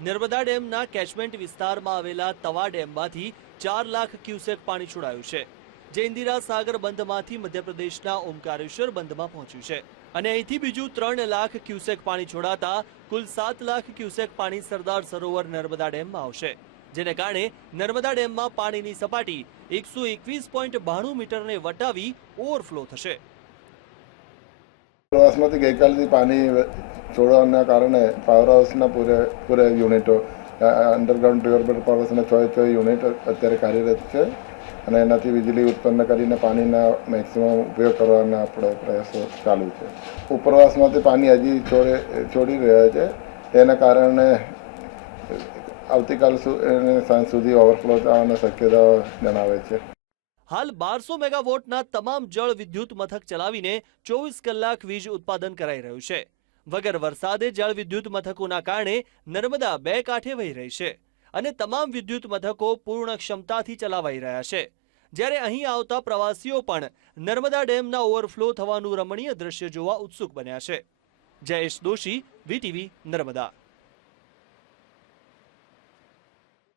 નર્મદા ડેમના કેચમેન્ટ વિસ્તારમાં આવેલા તવા ડેમમાંથી ચાર લાખ ક્યુસેક પાણી છોડાયું છે. જે ઇન્દિરા સાગર બંધમાંથી મધ્યપ્રદેશના ઓમકારેશ્વર બંધમાં પહોંચ્યું છે. અને અહીંથી બીજું ત્રણ લાખ ક્યુસેક પાણી છોડાતા કુલ સાત લાખ ક્યુસેક પાણી સરદાર સરોવર નર્મદા ડેમમાં આવશે. જેને કારણે નર્મદા ડેમમાં પાણીની સપાટી એકસો એકવીસ પોઈન્ટ બાણું મીટરને વટાવી ઓવરફ્લો થશે. પ્રવાસમાંથી ગઈકાલથી પાણી છોડવાના કારણે પાવર હાઉસના પૂરે પૂરે યુનિટો અંડરગ્રાઉન્ડ રિવરબેડ પાવર છ છ યુનિટ અત્યારે કાર્યરત છે. અને એનાથી વીજળી ઉત્પન્ન કરીને પાણીના મેક્સિમમ ઉપયોગ કરવાના આપણે પ્રયાસો ચાલુ છે. ઉપરવાસમાંથી પાણી હજી છોડે, છોડી રહ્યા છે. તેના કારણે આવતીકાલ સુધી સાંજ સુધી ઓવરફ્લો થવાની શક્યતાઓ જણાવે છે. હાલ બારસો મેગાવોટના તમામ જળ વિદ્યુત મથક ચલાવીને ચોવીસ કલાક વીજ ઉત્પાદન કરાઈ રહ્યું છે. વગર વરસાદે જળ વિદ્યુત મથકોના કારણે નર્મદા બે કાંઠે વહી રહી છે અને તમામ વિદ્યુત મથકો પૂર્ણ ક્ષમતાથી ચલાવાઈ રહ્યા છે. જ્યારે અહીં આવતા પ્રવાસીઓ પણ નર્મદા ડેમના ઓવરફ્લો થવાનું રમણીય દ્રશ્ય જોવા ઉત્સુક બન્યા છે. જયેશ દોશી, વીટીવી, નર્મદા.